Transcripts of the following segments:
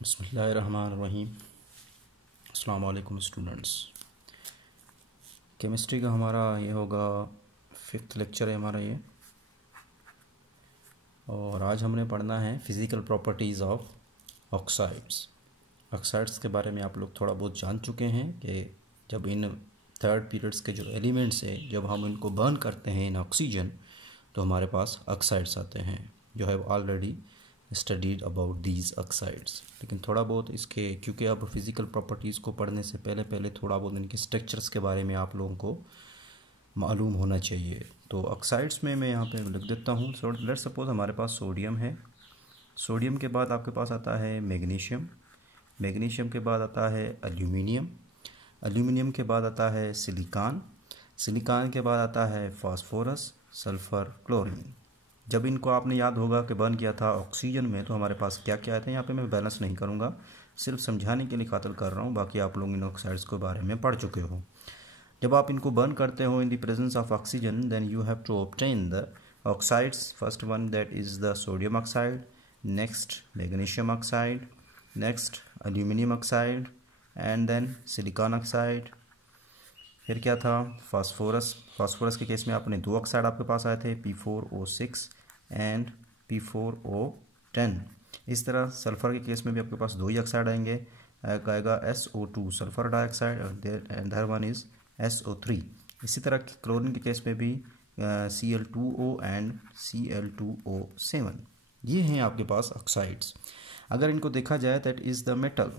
बिस्मिल्लाहिर्रहमानिर्रहीम। अस्सलाम वालेकुम स्टूडेंट्स। केमिस्ट्री का हमारा ये होगा 5th लेक्चर है हमारा ये, और आज हमने पढ़ना है physical properties of oxides. Oxides के बारे में आप लोग थोड़ा बहुत जान चुके हैं कि जब इन थर्ड पीरियड्स के जो एलिमेंट्स हैं, जब हम इनको बर्न करते हैं इन ऑक्सीजन, तो हमारे पास ऑक्साइड्स आते हैं। जो है already studied about these oxides. लेकिन थोड़ा बहुत इसके, क्योंकि अब फिज़िकल प्रॉपर्टीज़ को पढ़ने से पहले थोड़ा बहुत इनके स्ट्रक्चर्स के बारे में आप लोगों को मालूम होना चाहिए। तो ऑक्साइड्स में मैं यहाँ पे लिख देता हूँ। सो लेट्स सपोज हमारे पास सोडियम है। सोडियम के बाद आपके पास आता है मैग्नीशियम। मैग्नीशियम के बाद आता है एल्यूमिनियम। एल्यूमिनियम के बाद आता है सिलिकॉन। सिलिकॉन के बाद आता है फास्फोरस, सल्फ़र, क्लोरीन। जब इनको आपने याद होगा कि बर्न किया था ऑक्सीजन में, तो हमारे पास क्या क्या आते हैं। यहाँ पे मैं बैलेंस नहीं करूँगा, सिर्फ समझाने के लिए खातिर कर रहा हूँ। बाकी आप लोग इन ऑक्साइड्स के बारे में पढ़ चुके हो। जब आप इनको बर्न करते हो in the presence of oxygen, then you have to obtain the oxides. First one that is the sodium oxide, next magnesium oxide, next aluminium oxide, and then silicon oxide. फिर क्या था, फास्फोरस। फास्फोरस के case में आपने दो oxide आपके पास आए थे, P4O6 एंड P4O10। इस तरह सल्फ़र के केस में भी आपके पास दो ही ऑक्साइड आएंगे। एक आएगा SO2 sulphur dioxide, and other one is SO3। इसी तरह क्लोरीन के केस में भी Cl2O एंड Cl2O7। ये हैं आपके पास ऑक्साइड्स। अगर इनको देखा जाए दैट इज़ द मेटल।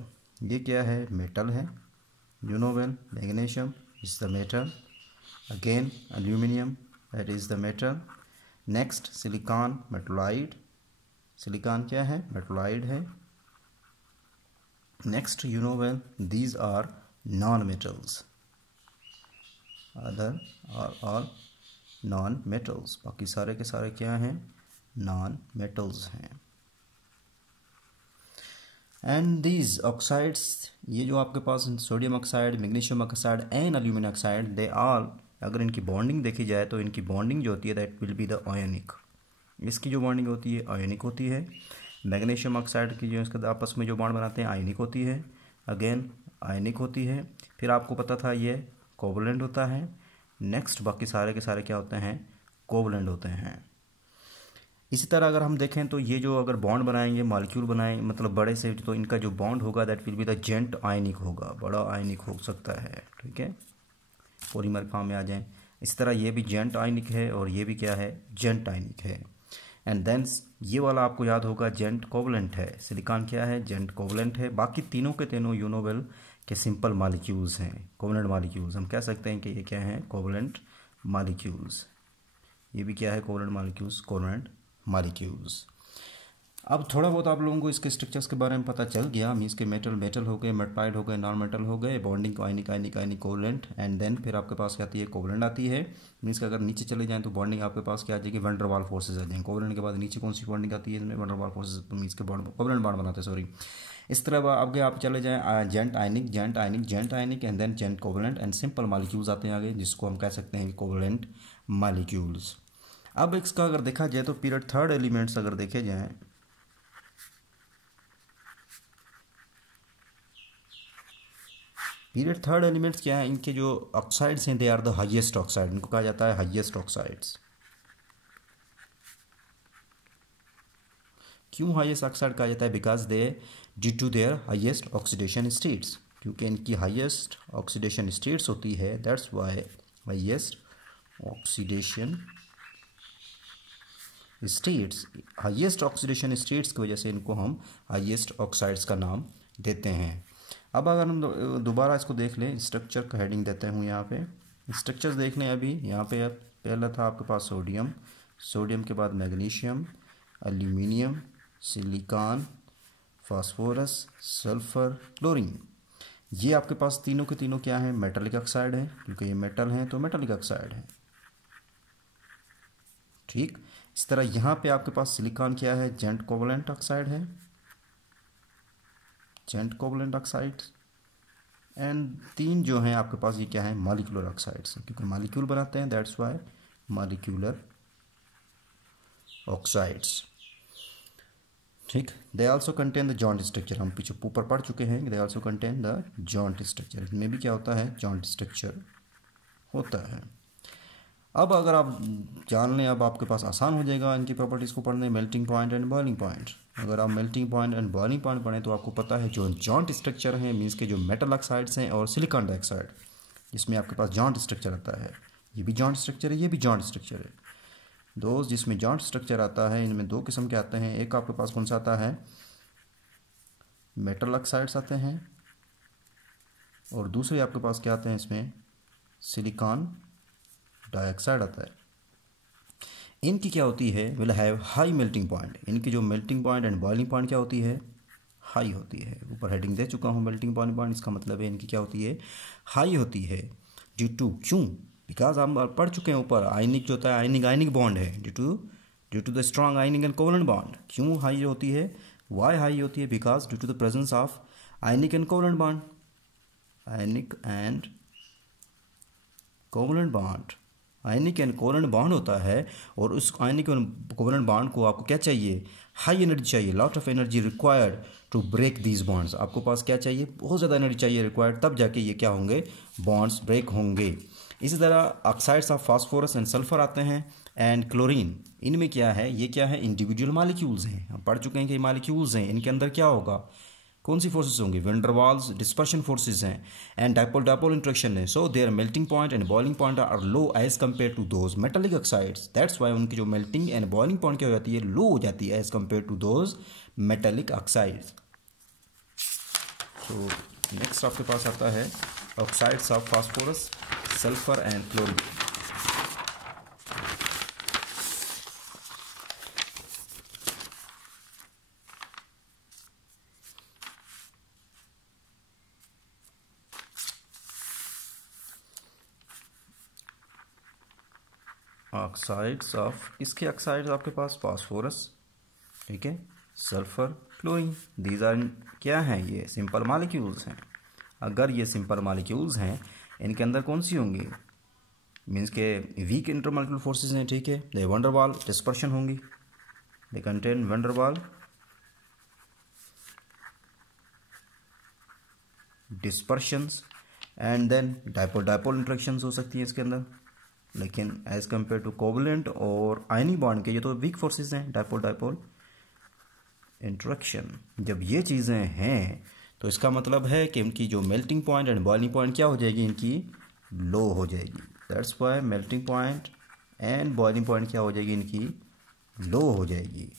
ये क्या है, मेटल है। You know well, magnesium is the metal. Again, aluminium, that is the metal. Next, silicon, metalloid. Silicon क्या है, metalloid है. Next, you know well, these are non-metals. Other are all non-metals. बाकी सारे के सारे क्या हैं, non-metals हैं। एंड दीज ऑक्साइड्स, ये जो आपके पास sodium oxide, magnesium oxide and aluminium oxide, they all, अगर इनकी बॉन्डिंग देखी जाए तो इनकी बॉन्डिंग जो होती है that will be the ionic. इसकी जो बॉन्डिंग होती है आयोनिक होती है। मैग्नीशियम ऑक्साइड की जो इसके आपस में जो बॉन्ड बनाते हैं आयोनिक होती है, अगेन आयोनिक होती है। फिर आपको पता था ये कोवलेंट होता है। नेक्स्ट बाकी सारे के सारे क्या होते हैं, कोवलेंट होते हैं। इसी तरह अगर हम देखें तो ये जो अगर बॉन्ड बनाएंगे, मॉलिक्यूल बनाएं मतलब बड़े से, तो इनका जो बॉन्ड होगा that will be the giant ionic होगा, बड़ा आयनिक हो सकता है। ठीक है, पॉलीमर फॉर्म में आ जाएं। इसी तरह ये भी जेंट आयनिक है और ये भी क्या है, जेंट आयनिक है। एंड देन ये वाला आपको याद होगा जेंट कोवलेंट है। सिलिकॉन क्या है, जेंट कोवलेंट है। बाकी तीनों के तीनों यूनोवेल के सिंपल मॉलिक्यूल्स हैं, कोवलेंट मॉलिक्यूल्स। हम कह सकते हैं कि ये क्या है, कोवलेंट मॉलिक्यूल्स। ये भी क्या है, कोवलेंट मॉलिक्यूल्स, कोवलेंट मॉलिक्यूल्स। अब थोड़ा बहुत आप लोगों को इसके स्ट्रक्चर्स के बारे में पता चल गया। मीन्स के मेटल मेटल हो गए, मेटाइड हो गए, नॉन मेटल हो गए, bonding ionic ionic ionic covalent, and then फिर आपके पास क्या आती है, कोवलेंट आती है। मीन्स कि अगर नीचे चले जाएं तो बॉन्डिंग आपके पास क्या आ जाएगी, वैन डर वाल फोर्सेज आ जाएंगे। कोवलेंट के बाद नीचे कौन सी बॉन्डिंग आती है, इसमें van der waal forces, means के बॉन्ड कोवलेंट बॉन्ड बनाते हैं, सॉरी। इस तरह आगे आप चले जाएं, giant ionic, giant ionic, giant ionic, and then giant covalent, and simple molecules आते हैं आगे, जिसको हम कह सकते हैं कोवलेंट मॉलिक्यूल्स। अब इसका अगर देखा जाए तो पीरियड थर्ड एलिमेंट्स अगर देखे जाएं, पीरियड थर्ड एलिमेंट्स क्या है, इनके जो ऑक्साइड्स हैं they are the highest oxide. इनको कहा जाता है हाईएस्ट ऑक्साइड्स। क्यों हाईएस्ट ऑक्साइड कहा जाता है, because they due to their highest oxidation states, क्योंकि इनकी हाईएस्ट ऑक्सीडेशन स्टेट्स होती है, that's why highest oxidation states. Highest oxidation states की वजह से इनको हम हाईएस्ट ऑक्साइड्स का नाम देते हैं। अब अगर हम दोबारा इसको देख लें, स्ट्रक्चर का हेडिंग देते हूँ यहाँ पे, स्ट्रक्चर्स देख लें। अभी यहाँ पे पहला था आपके पास सोडियम, सोडियम के बाद magnesium, aluminium, silicon, phosphorus, sulphur, chlorine. ये आपके पास तीनों के तीनों क्या है, मेटलिक ऑक्साइड है, क्योंकि ये मेटल हैं तो मेटलिक ऑक्साइड है। ठीक, इस तरह यहाँ पे आपके पास सिलिकॉन क्या है, जेंट कोवलेंट ऑक्साइड है, जेंट कोवलेंट ऑक्साइड। एंड तीन जो हैं आपके पास ये क्या है, मॉलिक्यूलर ऑक्साइड्स, क्योंकि मॉलिक्यूल बनाते हैं, दैट्स वाई मॉलिक्यूलर ऑक्साइड्स। ठीक। They also contain the giant structure, हम पीछे ऊपर पढ़ चुके हैं। They also contain the giant structure, इसमें भी क्या होता है, जॉइंट स्ट्रक्चर होता है। अब अगर आप जान लें, अब आपके पास आसान हो जाएगा इनकी प्रॉपर्टीज़ को पढ़ने। Melting point and boiling point, अगर आप melting point and boiling point पढ़ें तो आपको पता है जो जॉइंट स्ट्रक्चर हैं, मीन्स के जो मेटल ऑक्साइड्स हैं और सिलिकॉन डाइऑक्साइड, जिसमें आपके पास जॉइंट स्ट्रक्चर आता है। ये भी जॉइंट स्ट्रक्चर है, ये भी जॉइंट स्ट्रक्चर है। दोस्त जिसमें जॉइंट स्ट्रक्चर आता है, इनमें दो किस्म के आते हैं। एक आपके पास कौन सा आता है, मेटल ऑक्साइड्स आते हैं, और दूसरे आपके पास क्या आते हैं, इसमें सिलिकॉन डाइऑक्साइड आता है। इनकी क्या होती है, will have high melting point. इनकी जो melting point and boiling point क्या होती है, हाई होती है। ऊपर हेडिंग दे चुका हूँ मेल्टिंग पॉइंट, इसका मतलब है इनकी क्या होती है, हाई होती है। ड्यू टू, क्यों, बिकॉज हम पढ़ चुके हैं ऊपर, आयनिक जो होता है, आयनिक बॉन्ड है। Due to the strong ionic and covalent bond. क्यों हाई होती है, वाई हाई होती है, because due to the presence of ionic and covalent bond. Ionic and covalent bond, ionic and covalent bond होता है, और उस आयनिक एंड कोवलेंट बॉन्ड को आपको क्या चाहिए, हाई एनर्जी चाहिए, lot of energy required to break these bonds. आपको पास क्या चाहिए, बहुत ज़्यादा एनर्जी चाहिए रिक्वायर्ड, तब जाके ये क्या होंगे, बॉन्ड्स ब्रेक होंगे। इसी तरह oxides of phosphorus and sulphur आते हैं, एंड क्लोरीन। इनमें क्या है, ये क्या है, इंडिविजुअल मॉलिक्यूल्स हैं। हम पढ़ चुके हैं कि मॉलिक्यूल्स हैं, इनके अंदर क्या होगा, कौन सी फोर्सेस होंगी, van der waals, dispersion forces हैं, एंड डाइपोल इंट्रैक्शन है। So their melting point and boiling point are low as compare to those metallic oxides. That's why उनकी जो मेल्टिंग एंड बॉइलिंग पॉइंट क्या हो जाती है, लो हो जाती है as compare to those metallic oxides. तो नेक्स्ट आपके पास आता है oxides of phosphorus, sulphur and chlorine. Oxides of, इसके ऑक्साइड्स आपके पास फास्फोरस, ठीक है, सल्फर, क्लोरीन, दीज आर क्या हैं, ये सिंपल मॉलिक्यूल्स हैं। अगर ये सिंपल मॉलिक्यूल्स हैं, इनके अंदर कौन सी होंगी, मीन्स के वीक इंटरमॉलिक्यूलर फोर्सेस हैं, ठीक है, दे वंडर वाल, डिस्पर्शन होंगी, दे contain van der Waals, dispersions, and then dipole interactions हो सकती है इसके अंदर। लेकिन एज कम्पेयर टू कोवलेंट और आयनिक बॉन्ड के, ये तो वीक फोर्सेस हैं, डाइपोल इंट्रैक्शन। जब ये चीज़ें हैं तो इसका मतलब है कि इनकी जो melting point and boiling point क्या हो जाएगी, इनकी लो हो जाएगी। That's why melting point and boiling point क्या हो जाएगी, इनकी लो हो जाएगी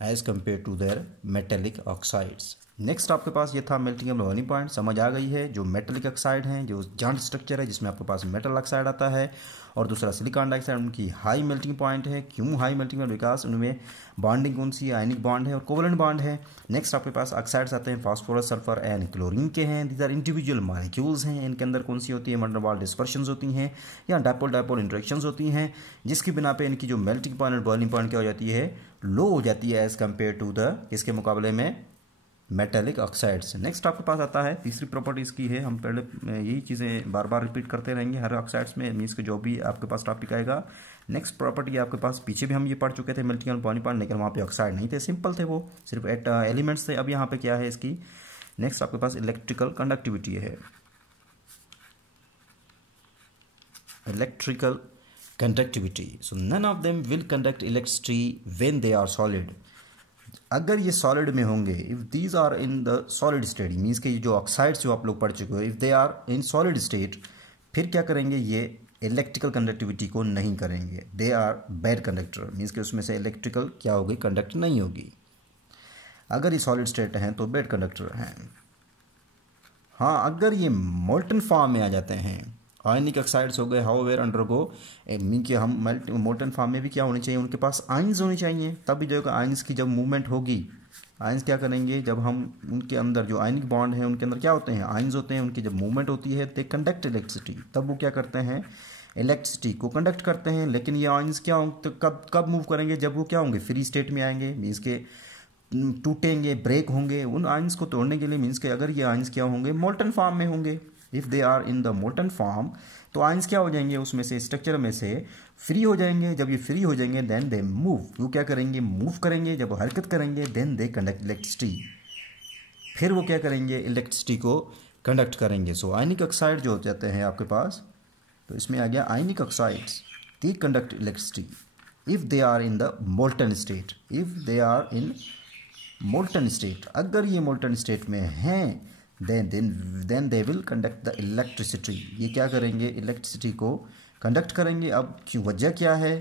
as compare to their metallic oxides. Next आपके पास ये था मेल्टिंग एंड बॉइलिंग पॉइंट, समझ आ गई है। जो मेटेलिक ऑक्साइड हैं, जो जॉइंट स्ट्रक्चर है जिसमें आपके पास मेटल ऑक्साइड आता है, और दूसरा सिलिकॉन डाइऑक्साइड, उनकी हाई मेल्टिंग पॉइंट है। क्यों हाई मेल्टिंग पॉइंट, बिकॉज उनमें बॉन्डिंग कौन सी, आयनिक बॉन्ड है और कोवलेंट बॉन्ड है। नेक्स्ट आपके पास ऑक्साइड्स आते हैं, फास्फोरस, सल्फर एंड क्लोरीन के हैं। दीज आर इंडिविजुअल मॉलिक्यूल्स हैं। इनके अंदर कौन सी होती है, वंडर वाल डिस्पर्शंस होती हैं या डाइपोल इंट्रैक्शंस होती हैं, जिसकी बिना पे इनकी जो मेल्टिंग पॉइंट और बॉइलिंग पॉइंट क्या हो जाती है, लो हो जाती है एज कम्पेयर टू द, इसके मुकाबले में, मेटेलिक ऑक्साइड्स। नेक्स्ट आपके पास आता है, तीसरी प्रॉपर्टी इसकी है, हम पहले यही चीज़ें बार बार रिपीट करते रहेंगे हर ऑक्साइड्स में, मीन्स के जो भी आपके पास टॉपिक आएगा। नेक्स्ट प्रॉपर्टी आपके पास, पीछे भी हम ये पढ़ चुके थे मेल्टिंग एंड बॉइलिंग पॉइंट, लेकिन वहाँ पे ऑक्साइड नहीं थे, सिंपल थे, वो सिर्फ एलिमेंट्स थे। अब यहाँ पे क्या है इसकी, नेक्स्ट आपके पास इलेक्ट्रिकल कंडक्टिविटी है, electrical conductivity. So none of them will conduct electricity when they are solid. अगर ये सॉलिड में होंगे, if these are in the solid state, means के जो ऑक्साइड्स जो आप लोग पढ़ चुके हो, if they are in solid state, फिर क्या करेंगे, ये इलेक्ट्रिकल कंडक्टिविटी को नहीं करेंगे, they are bad conductor, means के उसमें से इलेक्ट्रिकल क्या होगी, कंडक्ट नहीं होगी। अगर ये सॉलिड स्टेट हैं तो बैड कंडक्टर हैं। हाँ, अगर ये मोल्टन फॉर्म में आ जाते हैं, आयनिक ऑक्साइड्स हो गए, हाउएवर अंडरगो, मीन के हम मोल्टन फॉर्म में भी क्या होनी चाहिए, उनके पास आयंस होनी चाहिए, तभी जो आयंस की जब मूवमेंट होगी, आयंस क्या करेंगे, जब हम उनके अंदर जो आयनिक बॉन्ड है उनके अंदर क्या होते हैं, आयंस होते हैं, उनकी जब मूवमेंट होती है दे कंडक्ट इलेक्ट्रिसिटी, तब वो क्या करते हैं, इलेक्ट्रिसिटी को कंडक्ट करते हैं। लेकिन ये आयंस क्या होंगे, तो कब मूव करेंगे, जब वो क्या होंगे, फ्री स्टेट में आएंगे, मीन्स के टूटेंगे, ब्रेक होंगे। उन आयंस को तोड़ने के लिए, मीन्स के अगर ये आयंस क्या होंगे, मोल्टन फॉर्म में होंगे, if they are in the molten form, तो आयंस क्या हो जाएंगे, उसमें से स्ट्रक्चर में से फ्री हो जाएंगे। जब ये फ्री हो जाएंगे देन दे मूव, वो क्या करेंगे, मूव करेंगे। जब वो हरकत करेंगे देन दे कंडक्ट इलेक्ट्रिसिटी, फिर वो क्या करेंगे, इलेक्ट्रिसिटी को कंडक्ट करेंगे। सो आयनिक ऑक्साइड जो हो जाते हैं आपके पास, तो इसमें आ गया ionic oxides, they conduct electricity if they are in the molten state. If they are in molten state, अगर ये मोल्टन स्टेट में हैं then they will conduct the electricity, ये क्या करेंगे, इलेक्ट्रिसिटी को कंडक्ट करेंगे। अब क्यों, वजह क्या है,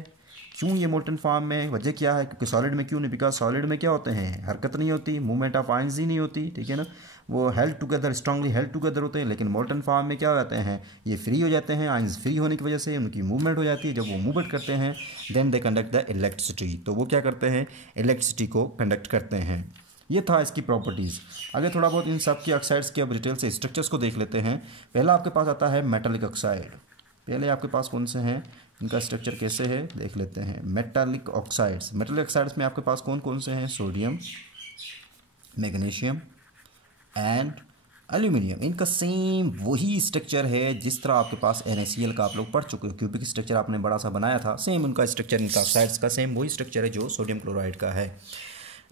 क्यों ये मोल्टन फॉर्म में, वजह क्या है, क्योंकि सॉलिड में क्यों नहीं, बिकॉज सॉलिड में क्या होते हैं, हरकत नहीं होती, मूवमेंट ऑफ आयंस ही नहीं होती, ठीक है ना, वो held together, strongly held together होते हैं। लेकिन मोल्टन फॉर्म में क्या हो जाते हैं, ये फ्री हो जाते हैं, आयंस फ्री होने की वजह से उनकी मूवमेंट हो जाती है। जब वो मूवमेंट करते हैं then they conduct the electricity, तो वो क्या करते हैं, इलेक्ट्रिसिटी को कंडक्ट करते हैं। ये था इसकी प्रॉपर्टीज़। आगे थोड़ा बहुत इन सब की ऑक्साइड्स के अब डिटेल से स्ट्रक्चर्स को देख लेते हैं। पहला आपके पास आता है मेटालिक ऑक्साइड। पहले आपके पास कौन से हैं, इनका स्ट्रक्चर कैसे है देख लेते हैं। मेटालिक ऑक्साइड्स, मेटालिक ऑक्साइड्स में आपके पास कौन कौन से हैं, सोडियम, मैग्नीशियम एंड एल्यूमिनियम। इनका सेम वही स्ट्रक्चर है जिस तरह आपके पास NaCl का आप लोग पढ़ चुके हो, क्यूबिक स्ट्रक्चर आपने बड़ा सा बनाया था, सेम उनका स्ट्रक्चर, इनका ऑक्साइड्स का सेम वही स्ट्रक्चर है जो सोडियम क्लोराइड का है।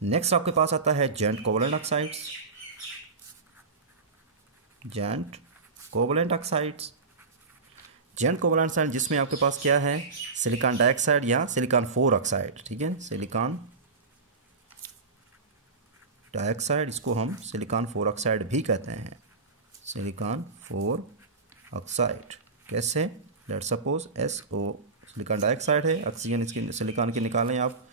नेक्स्ट आपके पास आता है giant covalent oxides, giant covalent oxides, giant covalent oxide जिसमें आपके पास क्या है, सिलिकॉन डाइऑक्साइड या सिलिकॉन 4 ऑक्साइड, ठीक है, सिलिकॉन डाइऑक्साइड, इसको हम सिलिकॉन 4 ऑक्साइड भी कहते हैं, सिलिकॉन 4 ऑक्साइड। कैसे, let suppose SO silicon dioxide है, ऑक्सीजन इसकी सिलिकॉन की निकालें आप,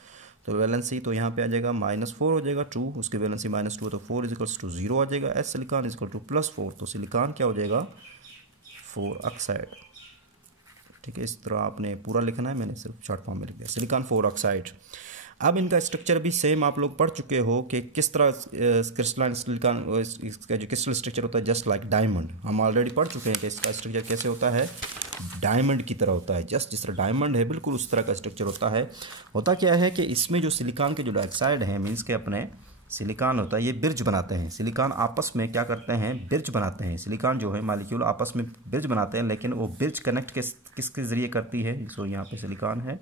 तो वैलेंसी तो यहाँ पे आ जाएगा -4 हो जाएगा, 2 उसकी वैलेंसी -2 तो 4 इजिकल्स टू 0 आ जाएगा। S सिलिकॉन इजिकल टू +4, तो सिलिकॉन क्या हो जाएगा, 4 ऑक्साइड, ठीक है। इस तरह आपने पूरा लिखना है, मैंने सिर्फ शॉर्ट फॉर्म में लिख दिया, सिलिकॉन 4 ऑक्साइड। अब इनका स्ट्रक्चर भी सेम आप लोग पढ़ चुके हो कि किस तरह क्रिस्टलाइन सिलिकॉन, इसका जो क्रिस्टल स्ट्रक्चर होता है जस्ट लाइक डायमंड, हम ऑलरेडी पढ़ चुके हैं कि इसका स्ट्रक्चर कैसे होता है, डायमंड की तरह होता है, जस्ट जिस तरह डायमंड है बिल्कुल उस तरह का स्ट्रक्चर होता है। होता क्या है कि इसमें जो सिलिकॉन के जो डाइऑक्साइड है, मीन्स के अपने सिलिकॉन होता है, ये ब्रिज बनाते हैं, सिलिकॉन आपस में क्या करते हैं, ब्रिज बनाते हैं। सिलिकॉन जो है मॉलिक्यूल आपस में ब्रिज बनाते हैं, लेकिन वो ब्रिज कनेक्ट किसके ज़रिए करती है, सो यहाँ पे सिलिकॉन है,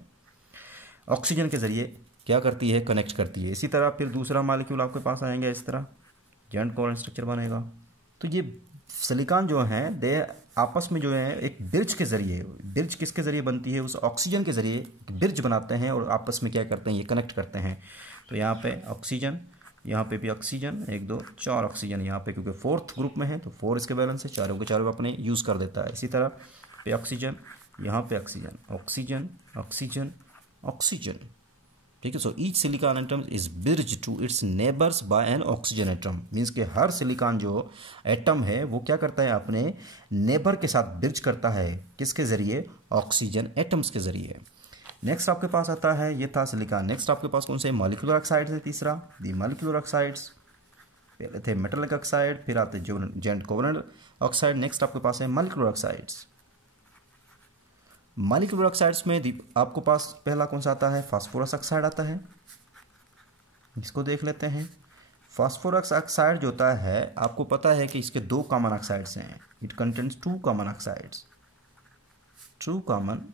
ऑक्सीजन के ज़रिए क्या करती है, कनेक्ट करती है। इसी तरह फिर दूसरा मॉलिक्यूल आपके पास आएंगे, इस तरह जेंट कोवलेंट स्ट्रक्चर बनेगा। तो ये सिलिकॉन जो है दे आपस में जो है एक ब्रिज के ज़रिए, ब्रिज किसके ज़रिए बनती है, उस ऑक्सीजन के ज़रिए ब्रिज बनाते हैं और आपस में क्या करते हैं, ये कनेक्ट करते हैं। तो यहाँ पे ऑक्सीजन, यहाँ पे भी ऑक्सीजन, 1 2 4 ऑक्सीजन यहाँ पे, क्योंकि 4th ग्रुप में है तो 4 इसके बैलेंस है, चारों के चारों अपने यूज़ कर देता है। इसी तरह पे ऑक्सीजन, यहाँ पे ऑक्सीजन, ऑक्सीजन ऑक्सीजन ऑक्सीजन, ठीक है। So each silicon atom is bridge to its neighbours by an oxygen atom, means के हर सिलिकॉन जो एटम है वो क्या करता है, अपने नेबर के साथ ब्रिज करता है, किसके ज़रिए, ऑक्सीजन एटम्स के ज़रिए। नेक्स्ट आपके पास आता है, ये था सिलिकॉन। नेक्स्ट आपके पास कौन से मॉलिक्यूलर ऑक्साइड्स है, तीसरा दी मॉलिक्यूलर ऑक्साइड्स। पहले थे मेटालिक ऑक्साइड, फिर आते जो जेंट कोवलेंट ऑक्साइड, नेक्स्ट आपके पास है मॉलिक्यूलर ऑक्साइड्स। मॉलिक्यूलर ऑक्साइड्स में आपको पास पहला कौन सा आता है, फास्फोरस ऑक्साइड आता है, इसको देख लेते हैं। फास्फोरस ऑक्साइड जो होता है आपको पता है कि इसके 2 कॉमन ऑक्साइड्स हैं, it contains 2 common oxides, 2 common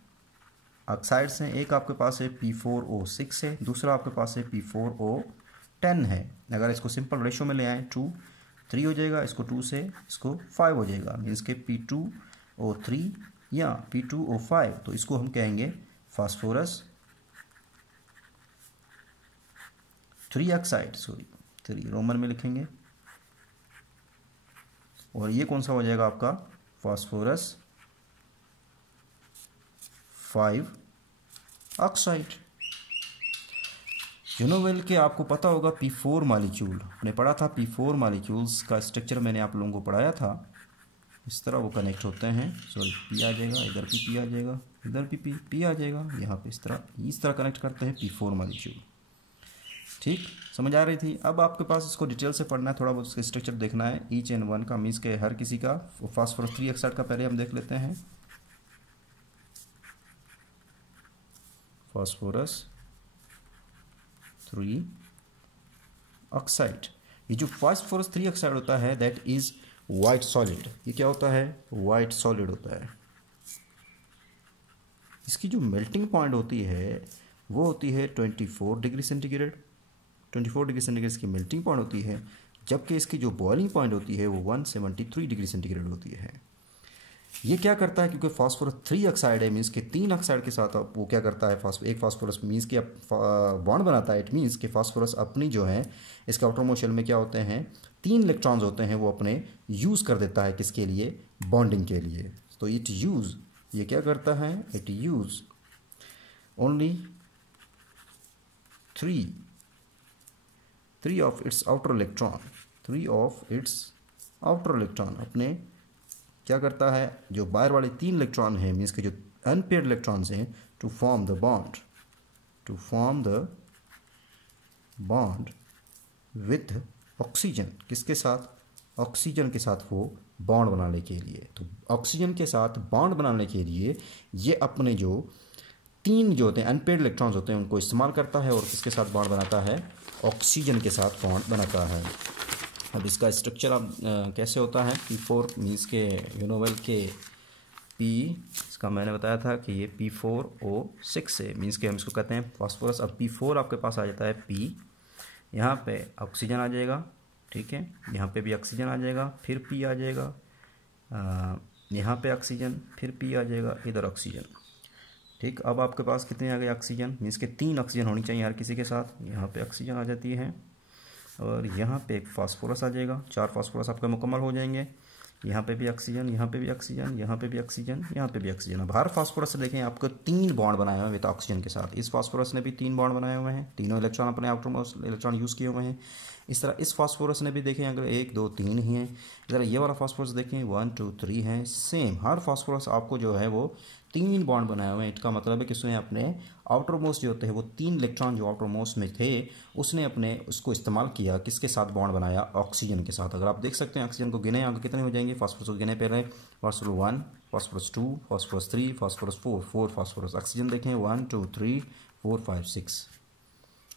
oxides हैं। एक आपके पास है P4O6 है, दूसरा आपके पास है P4O10 है। अगर इसको सिंपल रेशो में ले आए 2 3 हो जाएगा, इसको 2 से इसको 5 हो जाएगा, मीन्स के P2O3 या P2O5, तो इसको हम कहेंगे फास्फोरस 3 ऑक्साइड, सॉरी 3 रोमन में लिखेंगे, और ये कौन सा हो जाएगा आपका, फास्फोरस 5 ऑक्साइड। यूनोवेल के आपको पता होगा P4 मॉलिक्यूल, आपने पढ़ा था, P4 मॉलिक्यूल्स का स्ट्रक्चर मैंने आप लोगों को पढ़ाया था। इस तरह वो कनेक्ट होते हैं, सॉरी P आ जाएगा, इधर भी P आ जाएगा, इधर भी P आ जाएगा, यहाँ पे इस तरह कनेक्ट करते हैं P4 मॉलिक्यूल। ठीक, समझ आ रही थी। अब आपके पास इसको डिटेल से पढ़ना है, थोड़ा बहुत उसका स्ट्रक्चर देखना है ईच एंड वन का, मीन्स के हर किसी का। फास्फोरस 3 ऑक्साइड का पहले हम देख लेते हैं, फास्फोरस 3 ऑक्साइड। ये जो फास्फोरस 3 ऑक्साइड होता है दैट इज वाइट सॉलिड। ये क्या होता है? वाइट सॉलिड होता है। इसकी जो मेल्टिंग पॉइंट होती है वो होती है 24 डिग्री सेंटीग्रेड। 24 डिग्री सेंटीग्रेड इसकी मेल्टिंग पॉइंट होती है, जबकि इसकी जो बॉइलिंग पॉइंट होती है वो 173 डिग्री सेंटीग्रेड होती है। ये क्या करता है, क्योंकि फास्फोरस 3 ऑक्साइड है, मीन्स के 3 ऑक्साइड के साथ वो क्या करता है, एक फास्फोरस मीन्स कि बॉन्ड बनाता है। इट मीन्स कि फास्फोरस अपनी जो है इसके आउटर मोस्ट शेल में क्या होते हैं, 3 इलेक्ट्रॉन्स होते हैं, वो अपने यूज़ कर देता है किसके लिए, बॉन्डिंग के लिए। तो इट यूज़, ये क्या करता है, it use only 3 of its outer electron, 3 of its outer electron अपने क्या करता है, जो बाहर वाले 3 इलेक्ट्रॉन हैं, मीन्स के जो अनपेयर्ड इलेक्ट्रॉन्स हैं, to form the bond with oxygen. किसके साथ? ऑक्सीजन के साथ वो बॉन्ड बनाने के लिए। तो ऑक्सीजन के साथ बॉन्ड बनाने के लिए ये अपने जो 3 जो होते हैं अनपेयर्ड इलेक्ट्रॉन्स होते हैं उनको इस्तेमाल करता है और किसके साथ बॉन्ड बनाता है, ऑक्सीजन के साथ बॉन्ड बनाता है। अब इसका स्ट्रक्चर अब कैसे होता है, P4 मीन्स के यूनोवेल के P, इसका मैंने बताया था कि ये P4O6 है, मीन्स के हम इसको कहते हैं फास्फोरस। अब P4 आपके पास आ जाता है P, यहाँ पे ऑक्सीजन आ जाएगा, ठीक है, यहाँ पे भी ऑक्सीजन आ जाएगा, फिर P आ जाएगा, यहाँ पे ऑक्सीजन, फिर P आ जाएगा, इधर ऑक्सीजन, ठीक। अब आपके पास कितने आ गए ऑक्सीजन, मीन्स के 3 ऑक्सीजन होनी चाहिए हर किसी के साथ। यहाँ पे ऑक्सीजन आ जाती है और यहाँ पे एक फास्फोरस आ जाएगा, 4 फास्फोरस आपके मुकम्मल हो जाएंगे। यहाँ पे भी ऑक्सीजन, यहाँ पे भी ऑक्सीजन, यहाँ पे भी ऑक्सीजन, यहाँ पे भी ऑक्सीजन। अब हर फास्फोरस से देखें आपको 3 बॉन्ड बनाए हुए हैं विद ऑक्सीजन के साथ। इस फास्फोरस ने भी 3 बॉन्ड बनाए हुए हैं, तीनों इलेक्ट्रॉन अपने आउटर मोस्ट इलेक्ट्रॉन यूज़ किए हुए हैं। इस तरह इस फास्फोरस ने भी देखें अगर 1 2 3 ही हैं, इधर ये वाला फास्फोरस देखें 1 2 3 हैं, सेम हर फास्फोरस आपको जो है वो 3 बॉन्ड बनाए हुए हैं। इसका मतलब है कि उसने अपने आउटर मोस्ट जो होते हैं वो 3 इलेक्ट्रॉन जो आउटर मोस्ट में थे उसने अपने उसको इस्तेमाल किया, किसके साथ बॉन्ड बनाया, ऑक्सीजन के साथ। अगर आप देख सकते हैं ऑक्सीजन को गिने आगे कितने हो जाएंगे, फास्फोरस को गिने पहले, phosphorus 1, phosphorus 2, phosphorus 3, phosphorus 4 phosphorus. Oxygen देखें 1 2 3 4 5 6।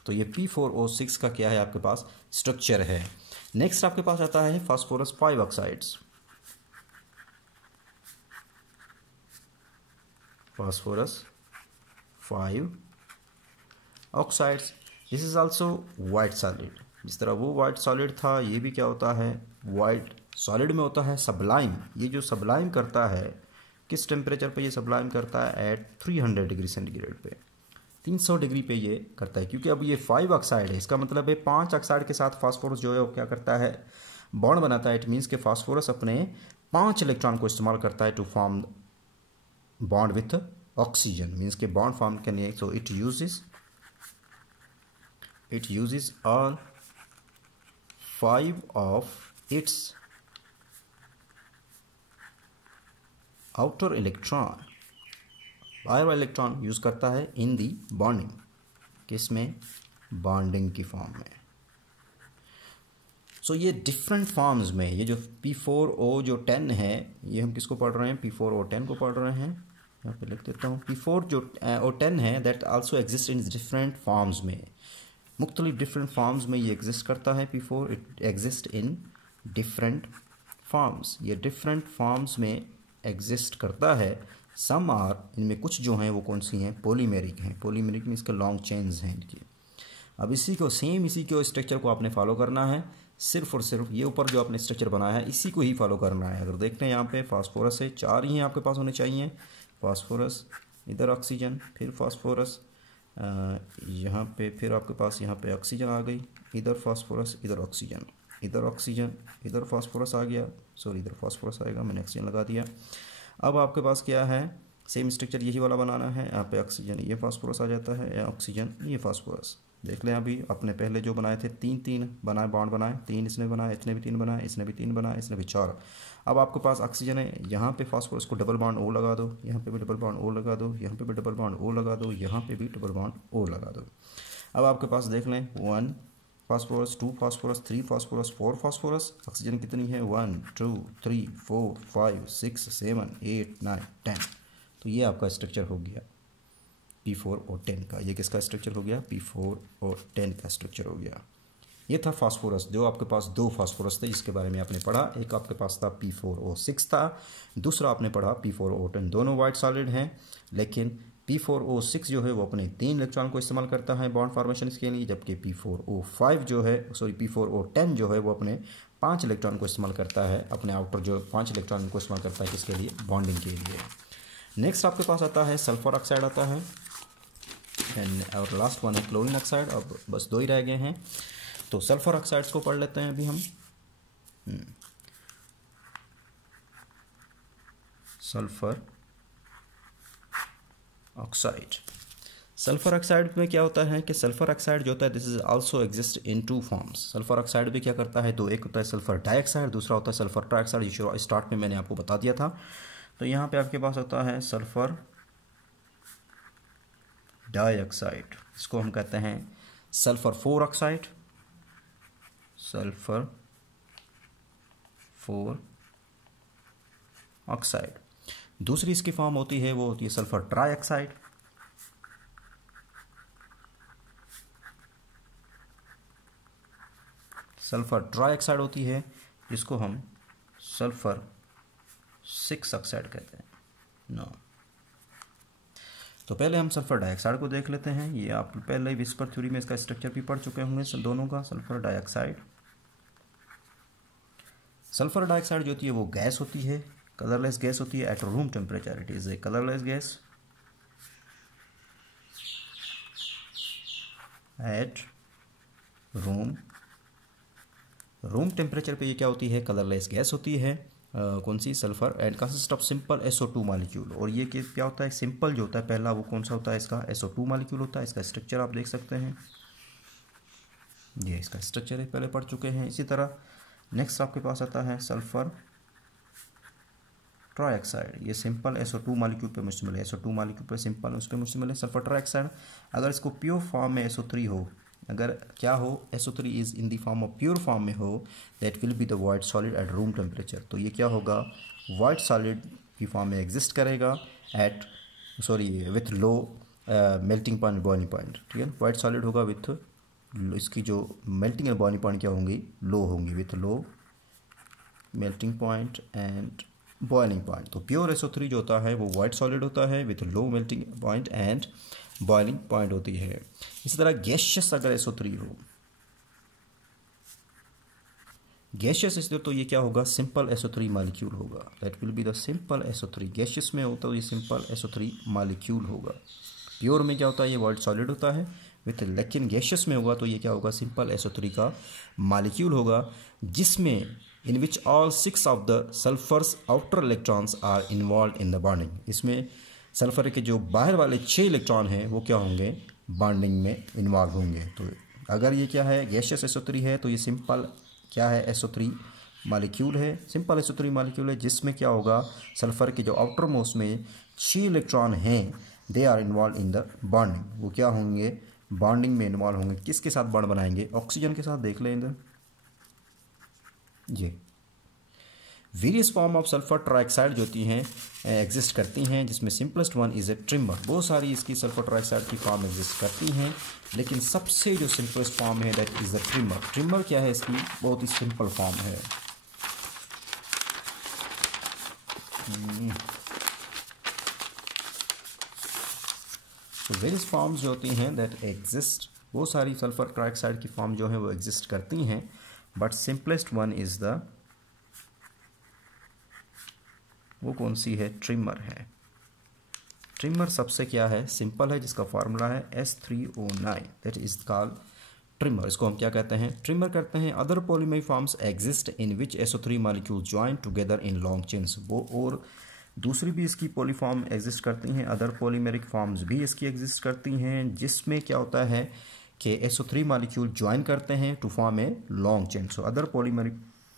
तो ये P4O6 का क्या है आपके पास स्ट्रक्चर है। नेक्स्ट आपके पास आता है phosphorus 5 oxides. Phosphorus 5 oxides, this is also white solid. जिस तरह वो वाइट सॉलिड था, ये भी क्या होता है, वाइट सॉलिड में होता है सब्लाइम। ये जो सब्लाइम करता है किस टेम्परेचर पे, ये सब्लाइम करता है एट 300 डिग्री सेंटीग्रेड पे, 300 डिग्री पे ये करता है। क्योंकि अब ये 5 ऑक्साइड है, इसका मतलब है 5 ऑक्साइड के साथ फास्फोरस जो है वो क्या करता है, बॉन्ड बनाता है। इट मीन्स के फास्फोरस अपने 5 इलेक्ट्रॉन को इस्तेमाल करता है to form bond with oxygen, means के बॉन्ड फॉर्म करने के लिए। सो it uses all 5 of its outer electron, बाहर वाला इलेक्ट्रॉन यूज करता है इन दी बॉन्डिंग, किस में, बॉन्डिंग की फॉर्म में। सो ये डिफरेंट फॉर्म्स में, ये जो P4O जो 10 है, ये हम किसको पढ़ रहे हैं, P4O10 को पढ़ रहे हैं। यहाँ पे लिख देता हूँ P4 जो O10 है, that also exist in different forms में, मुख्तलिफ डिफरेंट फॉर्म्स में ये एग्जिस्ट करता है। P4 it exist in different forms, ये डिफरेंट फॉर्म्स में एग्जिस्ट करता है। सम आर, इनमें कुछ जो हैं वो कौन सी हैं, पॉलीमेरिक हैं। पॉलीमेरिक में इसके लॉन्ग चेन्स हैं इनकी। अब इसी को स्ट्रक्चर को आपने फॉलो करना है, सिर्फ और सिर्फ ये ऊपर जो आपने स्ट्रक्चर बनाया है इसी को ही फॉलो करना है। अगर देखते हैं यहाँ पे फास्फोरस है, 4 ही आपके पास होने चाहिए, फास्फोरस, इधर ऑक्सीजन, फिर फास्फोरस, यहाँ पे फिर आपके पास यहाँ पे ऑक्सीजन आ गई, इधर फास्फोरस, इधर ऑक्सीजन, इधर ऑक्सीजन, इधर फास्फोरस आ गया, सॉरी इधर फास्फोरस आएगा, मैंने ऑक्सीजन लगा दिया। अब आपके पास क्या है, सेम स्ट्रक्चर यही वाला बनाना है। यहाँ पे ऑक्सीजन ये फास्फोरस आ जाता है, या ऑक्सीजन ये फास्फोरस। देख लें अभी अपने पहले जो बनाए थे 3 बनाए, बॉन्ड बनाए, 3 इसने बनाए, इसने भी 3 बनाए, इसने भी 3 बनाए, इसने भी 4। अब आपके पास ऑक्सीजन है, यहाँ पे फास्फोरस को डबल बॉन्ड ओ लगा दो, यहाँ पे भी डबल बॉन्ड ओ लगा दो, यहाँ पे भी डबल बॉन्ड ओ लगा दो, यहाँ पे भी डबल बॉन्ड ओ लगा दो। अब आपके पास देख लें 1 phosphorus, 2 phosphorus, 3 phosphorus, 4 phosphorus. Oxygen कितनी है, 1 2 3 4 5 6 7 8 9 10। तो ये आपका स्ट्रक्चर हो गया P4O10 का। ये किसका स्ट्रक्चर हो गया, P4O10 का स्ट्रक्चर हो गया। ये था फास्फोरस, जो आपके पास दो फास्फोरस थे जिसके बारे में आपने पढ़ा। एक आपके पास था P4O6 था, दूसरा आपने पढ़ा P4O10। दोनों वाइट सॉलिड हैं, लेकिन P4O6 जो है वो अपने 3 इलेक्ट्रॉन को इस्तेमाल करता है बॉन्ड फॉर्मेशन के लिए, जबकि P4O5 जो है P4O10 जो है वो अपने 5 इलेक्ट्रॉन को इस्तेमाल करता है, अपने आउटर जो 5 इलेक्ट्रॉन को इस्तेमाल करता है किसके लिए, बॉन्डिंग के लिए। नेक्स्ट आपके पास आता है सल्फर ऑक्साइड आता है, एंड और लास्ट वन है क्लोरीन ऑक्साइड। अब बस 2 ही रह गए हैं, तो सल्फर ऑक्साइड्स को पढ़ लेते हैं अभी हम। सल्फर ऑक्साइड, सल्फर ऑक्साइड में क्या होता है कि सल्फर ऑक्साइड जो होता है this is also exist in 2 forms. Sulphur oxide भी क्या करता है, तो एक होता है सल्फर डाइऑक्साइड, दूसरा होता है सल्फर ट्राइऑक्साइड, जो स्टार्ट में मैंने आपको बता दिया था। तो यहाँ पे आपके पास होता है सल्फर डाइऑक्साइड, इसको हम कहते हैं सल्फर 4 ऑक्साइड, सल्फर 4 ऑक्साइड। दूसरी इसकी फॉर्म होती है वो होती है सल्फर ट्राइऑक्साइड, सल्फर ट्राइऑक्साइड होती है जिसको हम सल्फर 6 ऑक्साइड कहते हैं। नो, तो पहले हम सल्फर डाइऑक्साइड को देख लेते हैं। ये आप पहले विस्पर थ्योरी में इसका स्ट्रक्चर भी पढ़ चुके होंगे दोनों का। सल्फर डाइऑक्साइड, सल्फर डाइऑक्साइड जो होती है वो गैस होती है, कलरलेस गैस होती है eight room temperature. It is a colourless gas at room temperature पे ये क्या होती है, कलरलेस गैस होती है। कौन सी, sulphur, and consist of simple SO2 molecule. और ये क्या होता है, सिंपल जो होता है पहला वो कौन सा होता है, इसका SO2 मॉलिक्यूल होता है। इसका स्ट्रक्चर आप देख सकते हैं, ये इसका स्ट्रक्चर है, पहले पढ़ चुके हैं। इसी तरह नेक्स्ट आपके पास आता है सल्फर ट्राइऑक्साइड, ये सिंपल SO2 मॉलिक्यूल पे मुश्तमिल है, SO2 मॉलिक्यूल पे सिंपल उस पर मुश्तमिल है सल्फर ट्राइऑक्साइड। अगर इसको प्योर फॉर्म में SO3 हो, अगर क्या हो, SO3 is in the form of pure form में हो, that will be the white solid at room temperature. तो ये क्या होगा, वाइट सॉलिड की फॉर्म में एग्जिस्ट करेगा at with low melting point, boiling point. ठीक है, वाइट सॉलिड होगा विथ, इसकी जो मेल्टिंग एंड बॉइलिंग पॉइंट क्या होंगी, लो होंगी, with low melting point and boiling point. तो प्योर SO3 जो होता है वो वाइट सॉलिड होता है with low melting point and boiling point होती है। इसी तरह गैशियस अगर SO3 हो, गैशियस इसलिए तो ये क्या होगा, सिंपल SO3 मॉलिक्यूल होगा, that will be the simple SO3। Gaseous में होता है ये सिंपल SO3 मॉलिक्यूल होगा। प्योर में क्या होता है, ये वाइट सॉलिड होता है विथ, लेकिन गैशियस में होगा तो ये क्या होगा, सिंपल SO3 का मॉलिक्यूल होगा, जिसमें in which all 6 of the sulphur's outer electrons are involve in the bonding. इसमें सल्फर के जो बाहर वाले 6 इलेक्ट्रॉन हैं वो क्या होंगे, बॉन्डिंग में इन्वॉल्व होंगे। तो अगर ये क्या है, गैशियस SO3 है, तो ये सिंपल क्या है, SO3 मॉलिक्यूल है, सिंपल SO3 मॉलिक्यूल है, जिसमें क्या होगा, सल्फर के जो आउटर मोस्ट में 6 इलेक्ट्रॉन हैं, they are involve in the bonding. वो क्या होंगे, बॉन्डिंग में इन्वॉल्व होंगे। किसके साथ बॉन्ड बनाएंगे, ऑक्सीजन के साथ। देख लें इधर, ये various form of sulphur trioxide जो होती हैं एग्जिस्ट करती हैं, जिसमें simplest one is a trimmer. बहुत सारी इसकी सल्फर ट्राइऑक्साइड की फॉर्म एग्जिस्ट करती हैं, लेकिन सबसे जो सिंपलेस्ट फॉर्म है that is the trimmer. Trimmer क्या है, इसकी बहुत ही सिंपल फॉर्म है। तो वेरियस फॉर्म्स जो होती हैं दैट एग्जिस्ट, बहुत सारी सल्फर ट्राइऑक्साइड की फॉर्म जो है वो एग्जिस्ट करती हैं, but simplest one is the, वो कौन सी है, ट्रिमर है। ट्रिमर सबसे क्या है, सिंपल है, जिसका फार्मूला है S3O9, that is called trimmer. इसको हम क्या कहते हैं, ट्रिमर कहते हैं। Other polymeric forms exist in which SO3 molecule join together in long chains. वो और दूसरी भी इसकी पॉलीफॉर्म एग्जिस्ट करती हैं, अदर पॉलीमेरिक फॉर्म्स भी इसकी एग्जिस्ट करती हैं, जिसमें क्या होता है कि SO3 मॉलिक्यूल ज्वाइन करते हैं to form a long chain. So other polymeric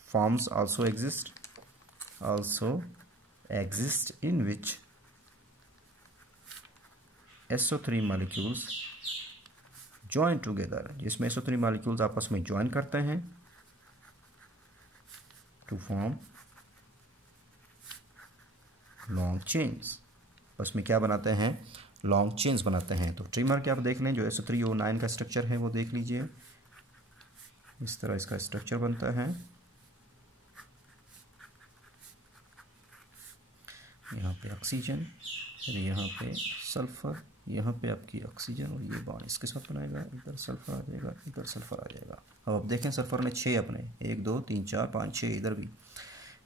forms also exist in which SO3 molecules join together, जिसमें SO3 molecules आपस में ज्वाइन करते हैं to form long chains। बस में क्या बनाते हैं, लॉन्ग चेन्स बनाते हैं। तो ट्रिमर क्या आप देख लें, जो SO3O9 का स्ट्रक्चर है वो देख लीजिए। इस तरह इसका स्ट्रक्चर बनता है। यहाँ पे ऑक्सीजन, फिर यहाँ पे सल्फ़र, यहाँ पे आपकी ऑक्सीजन और ये बॉन्ड इसके साथ बनाएगा, इधर सल्फ़र आ जाएगा, इधर सल्फ़र आ जाएगा। अब आप देखें सल्फ़र ने 6 अपने 1 2 3 4 5 6 इधर भी।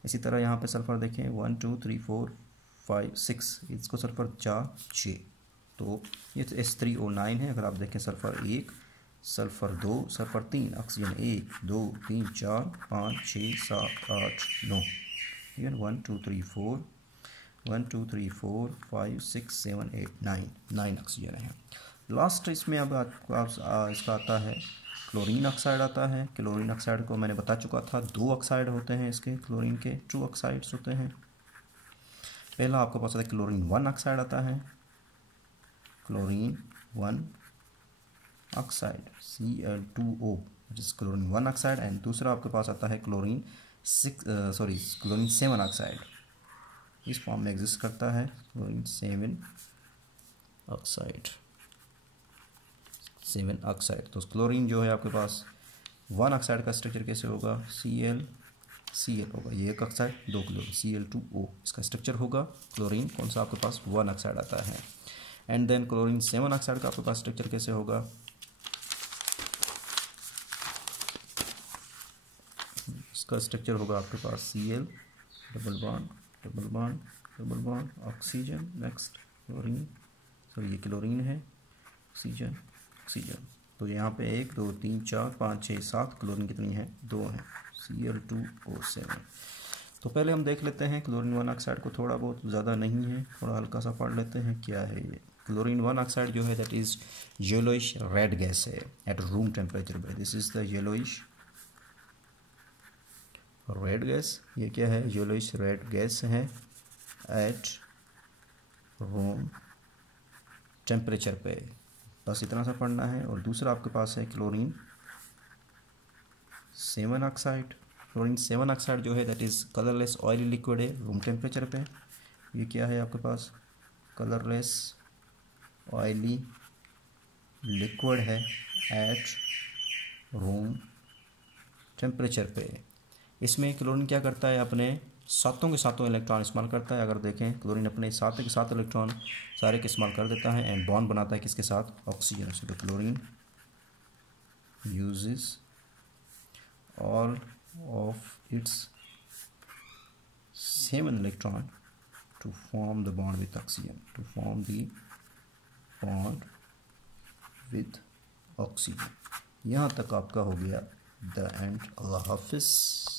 इसी तरह यहाँ पे सल्फ़र देखें 1 2 3 4 5 6, इसको सल्फ़र 4 6, तो ये S3O9 है। अगर आप देखें sulphur 1, sulphur 2, sulphur 3, oxygen 1 2 3 4 5 6 7 8 9, even 1 2 3 4 1 2 3 4 5 6 7 8 9 oxygen है। लास्ट इसमें अब इसका आता है क्लोरीन ऑक्साइड आता है। क्लोरीन ऑक्साइड को मैंने बता चुका था, 2 ऑक्साइड होते हैं इसके, क्लोरीन के 2 ऑक्साइड्स होते हैं। पहला आपको पता है क्लोरीन 1 ऑक्साइड आता है, chlorine 1 oxide Cl2O, chlorine 1 oxide. And दूसरा आपके पास आता है क्लोरीन 7 ऑक्साइड, इस फॉर्म में एग्जिस्ट करता है क्लोरीन 7 ऑक्साइड। तो क्लोरीन जो है आपके पास 1 ऑक्साइड का स्ट्रक्चर कैसे होगा, Cl होगा, ये एक ऑक्साइड, 2 क्लोरीन Cl2O इसका स्ट्रक्चर होगा। क्लोरीन कौन सा आपके पास 1 ऑक्साइड आता है। एंड देन क्लोरीन 7 ऑक्साइड का आपके पास स्ट्रक्चर कैसे होगा, इसका स्ट्रक्चर होगा आपके पास Cl double bond oxygen, next chlorine, sorry ये क्लोरीन है, ऑक्सीजन। तो यहाँ पे 1 2 3 4 5 6 7, क्लोरीन कितनी है, 2 है, Cl2O7। तो पहले हम देख लेते हैं क्लोरीन 1 ऑक्साइड को, थोड़ा बहुत, ज़्यादा नहीं है, थोड़ा हल्का सा पढ़ लेते हैं क्या है ये। क्लोरीन 1 ऑक्साइड जो है that is yellowish red gas है एट रूम टेम्परेचर पे। This is the yellowish red gas, ये क्या है, येलोइश रेड गैस है एट रूम टेम्परेचर पे, बस इतना सा पढ़ना है। और दूसरा आपके पास है क्लोरीन 7 ऑक्साइड। क्लोरीन 7 ऑक्साइड जो है that is colourless oily liquid है रूम टेम्परेचर पे। ये क्या है आपके पास, कलरलेस ऑयली लिक्विड है एट रूम टेम्परेचर पे। इसमें क्लोरीन क्या करता है, अपने सातों के सातों इलेक्ट्रॉन इस्तेमाल करता है। अगर देखें क्लोरीन अपने 7 के 7 इलेक्ट्रॉन सारे के इस्तेमाल कर देता है एंड बॉन्ड बनाता है किसके साथ, ऑक्सीजन से। तो chlorine uses all of its 7 electron to form the bond with oxygen, to form the bond with oxygen. यहाँ तक आपका हो गया द एंड। अल्लाह हाफिज़।